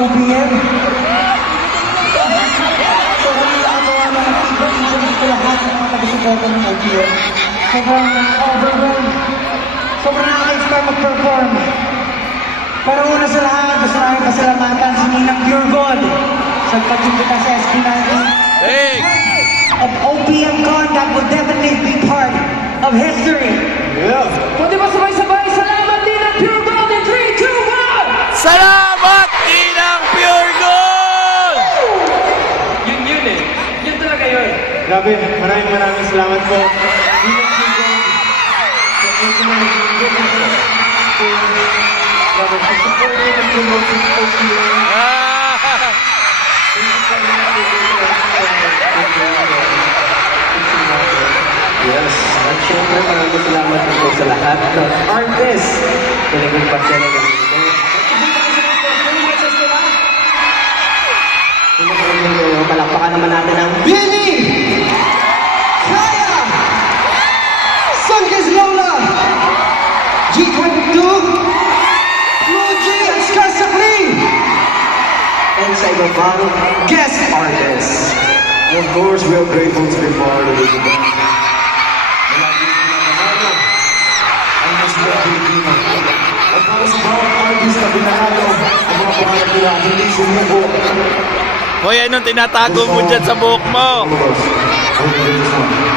OPM. So, kami nakagawa na nag-iba-iba dito lahat ng mga taga-suporta ng OPM. Sobrang overwhelmed. Sobrang nakaka-inspire mag-perform. Pero una sa lahat, gusto namin pasalamatan si Ninang Pure Gold sa pagkikita sa SB19. Hey! Of OPM Con that will definitely be part of history. Yeah. Pwede ba sabay-sabay? Salamat din ang Pure Gold in 3, 2, 1! Salamat, Ninang Pure Gold! Yun eh. Yun talaga yun. Grabe, maraming salamat po. Grabe, sa support niyo ng promote ng OPM. Ah! Yes, at syempre maraming salamat po sa lahat ng artists na naging parte ng ganito. Palakpakan naman natin ang Billy! Kaya! Sunkist Lola! G22! Luigi at Scar Sakli! and sa iba pang guest artists. Of course, we are grateful to be part of this event. Ang mas mga Pilipino. At para sa bawat artist na binahalo, ang mga pangarap nila hindi sumuko. Hoy, anong tinatago mo dyan sa buhok mo? All of us, I will do this one.